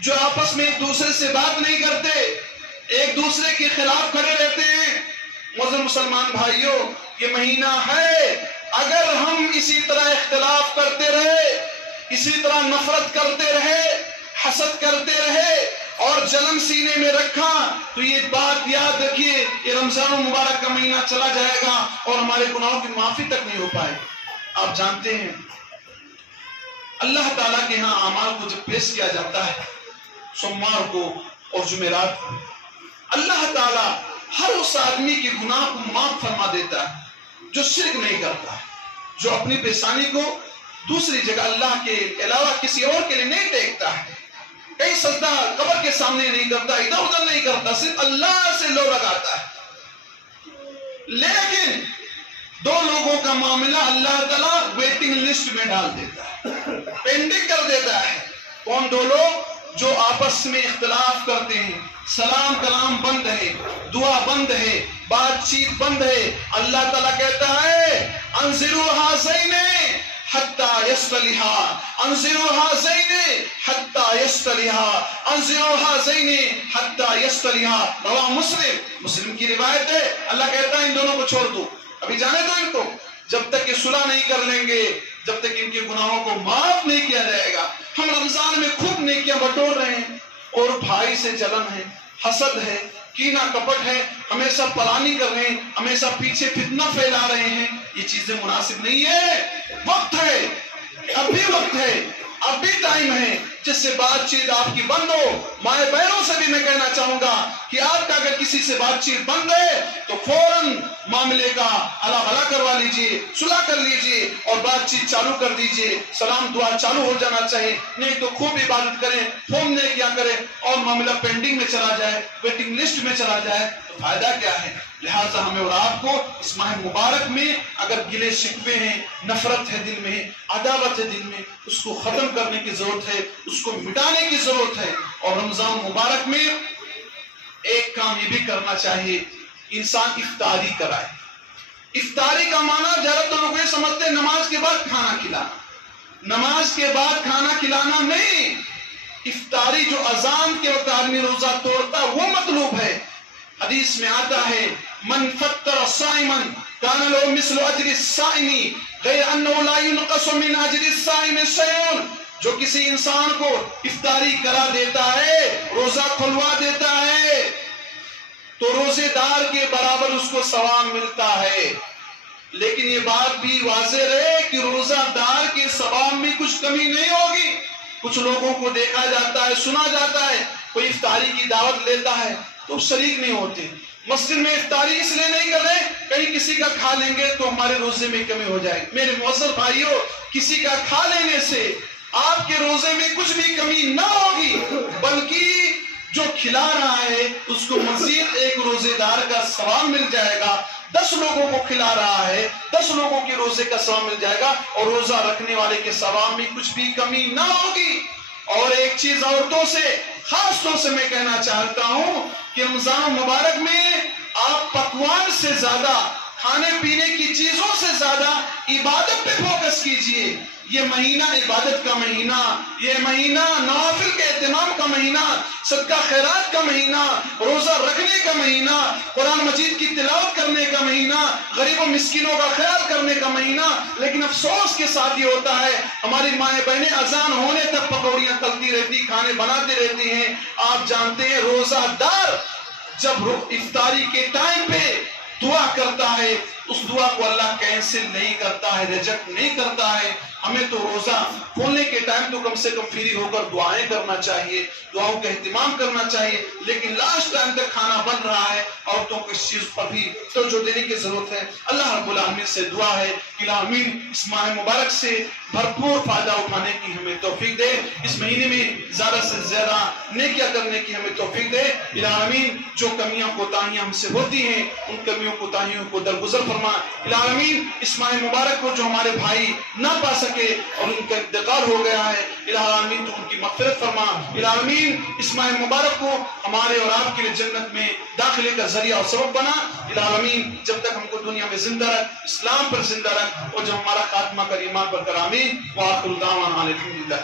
جو آپس میں ایک دوسرے سے بات نہیں کرتے، ایک دوسرے کے خلاف کھڑے رہتے ہیں۔ معزز مسلمان بھائیوں، یہ مہینہ ہے، اگر ہم اسی طرح اختلاف کرتے رہے، اسی طرح نفرت کرتے رہے، حسد کرتے رہے اور جلن سینے میں رکھا، تو یہ بات یاد رکھیے، یہ رمضان المبارک کا مہینہ چلا جائے گا اور ہمارے گناہوں کی معافی تک نہیں ہو پائے۔ آپ جانتے ہیں اللہ تعالیٰ کے ہاں اعمال کو جب پیش کیا جاتا ہے سوموار کو اور جمعرات کو، اللہ تعالیٰ ہر اس آدمی کے گناہ کو معاف فرما دیتا ہے جو شرک نہیں کرتا ہے، جو اپنی پیشانی کو دوسری جگہ اللہ کے علاوہ کسی اور کے لیے نہیں ٹیکتا ہے، کہیں سجدہ قبر کے سامنے نہیں کرتا، ادھر ادھر نہیں کرتا، صرف اللہ سے لو لگاتا ہے۔ لیکن دو لوگوں کا معاملہ اللہ تعالیٰ ویٹنگ لسٹ میں ڈال دیتا ہے، پینڈنگ کر دیتا ہے۔ کون دو لوگ؟ جو آپس میں اختلاف کرتے ہیں، سلام کلام بند ہے، دعا بند ہے، بات چیت بند ہے۔ اللہ تعالیٰ کہتا ہے انظروا ہذین حتی یصطلحا، انظروا ہذین حتی یصطلحا، انظروا ہذین حتی یصطلحا۔ رواہ مسلم کی روایت ہے۔ اللہ کہتا ہے ان دونوں کو چھوڑ دو، ابھی جانے دو ان کو، جب تک یہ صلح نہیں کر لیں گے، جب تک ان کے گناہوں کو معاف نہیں کیا جائے گا۔ ہم رمضان میں خوب نیکیاں بٹور رہے ہیں اور بھائی سے جلن ہے، حسد ہے، کینہ کپٹ ہے، ہمیشہ پلانی کر رہے ہیں، ہمیشہ پیچھے فتنہ پھیلا رہے ہیں۔ یہ چیزیں مناسب نہیں ہے۔ وقت ہے، اب بھی وقت ہے، اب بھی ٹائم ہے جس سے بات چیت آپ کی بند ہو۔ مائیں بہنوں سے بھی میں کہنا چاہوں گا کہ آپ کا اگر کسی سے بات چیت بند ہے تو فوراً معاملے کا اللہ بھلا کروا لیجئے، صلح کر لیجئے اور بات چیت چالو کر دیجئے۔ سلام دعا چالو ہو جانا چاہیے، نہیں تو خوب عبادت کریں، خوب نیکیاں کریں اور معاملہ پینڈنگ میں چلا جائے، ویٹنگ لسٹ میں چلا جائے تو فائدہ کیا ہے؟ لہٰذا ہمیں اور آپ کو اس ماہ مبارک میں اگر گلے شکوے ہیں، نفرت ہے دل میں، عداوت ہے دل میں، اس کو ختم کرنے کی ضرورت ہے، اس کو مٹانے کی ضرورت ہے۔ اور رمضان مبارک میں ایک کام یہ بھی کرنا چاہیے، انسان افطاری کرائے۔ افطاری کا معنی زیادہ تر لوگ یہ سمجھتے ہیں نماز کے بعد کھانا کھلانا، نماز کے بعد کھانا کھلانا نہیں۔ افطاری جو اذان کے وقت آدمی روزہ توڑتا وہ مطلوب ہے۔ حدیث میں آتا ہے من فطر صائما کان له مثل اجر الصائم غیر انه لا ينقص من اجر الصائم شيء۔ جو کسی انسان کو افطاری کرا دیتا ہے، روزہ کھلوا دیتا ہے، تو روزے دار کے برابر اس کو ثواب ملتا ہے۔ لیکن یہ بات بھی واضح رہے کہ روزہ دار کے ثواب میں کچھ کمی نہیں ہوگی۔ کچھ لوگوں کو دیکھا جاتا ہے، سنا جاتا ہے، کوئی افطاری کی دعوت لیتا ہے تو شریک نہیں ہوتے۔ مسجد میں افطاری اس لیے نہیں کر رہے کہیں کسی کا کھا لیں گے تو ہمارے روزے میں کمی ہو جائے گی۔ میرے معزز بھائیوں، کسی کا کھا لینے سے آپ کے روزے میں کچھ بھی کمی نہ ہوگی، بلکہ جو کھلا رہا ہے اس کو مزید ایک روزے دار کا ثواب مل جائے گا۔ 10 لوگوں کو کھلا رہا ہے، 10 لوگوں کے روزے کا ثواب مل جائے گا اور روزہ رکھنے والے کے ثواب میں کچھ بھی کمی نہ ہوگی۔ اور ایک چیز عورتوں سے خاص طور سے میں کہنا چاہتا ہوں کہ رمضان مبارک میں آپ پکوان سے زیادہ، کھانے پینے کی چیزوں سے زیادہ عبادت پہ فوکس کیجئے۔ یہ مہینہ عبادت کا مہینہ، یہ مہینہ نوافل کے اہتمام کا مہینہ، صدقہ خیرات کا مہینہ، روزہ رکھنے کا مہینہ، قرآن مجید کی تلاوت کرنے کا مہینہ، غریب و مسکینوں کا خیال کرنے کا مہینہ۔ لیکن افسوس کے ساتھ یہ ہوتا ہے ہماری مائیں بہنیں اذان ہونے تک پکوڑیاں تلتی رہتی، کھانے بناتی رہتی ہیں۔ آپ جانتے ہیں روزہ دار جب افطاری کے ٹائم پہ دعا کرتا ہے، اس دعا کو اللہ کینسل نہیں کرتا ہے، ریجیکٹ نہیں کرتا ہے۔ ہمیں تو روزہ کھولنے کے ٹائم تو کم سے کم فری ہو کر دعائیں کرنا چاہیے، دعاؤں کا اہتمام کرنا چاہیے، لیکن لاسٹ ٹائم تک کھانا بن رہا ہے، عورتوں کو اس چیز پر بھی توجہ دینے کی ضرورت ہے۔ اللہ رب العالمین سے دعا ہے کہ العالمین اس ماہ مبارک سے بھرپور فائدہ اٹھانے کی ہمیں توفیق دے، اس مہینے میں زیادہ سے زیادہ نیکیاں کرنے کی ہمیں توفیق دے۔ العالمین جو کمیاں کوتاہیاں ہم سے ہوتی ہیں ان کمیوں کوتاہیوں کو درگزر فرما۔ العالمین اس ماہ مبارک کو جو ہمارے بھائی نہ پا سکے اور ان کا انتقال ہو گیا ہے، العالمین تو ان کی مغفرت فرما۔ العالمین اس ماہ مبارک کو ہمارے اور آپ کے لیے جنت میں داخلے کا ذریعہ اور سبب بنا۔ العالمین جب تک ہم کو دنیا میں زندہ رکھ، اسلام پر زندہ رکھ، اور جب ہمارا خاتمہ کر ایمان پر کر، آمین۔ وآخر دعوانا الحمدللہ۔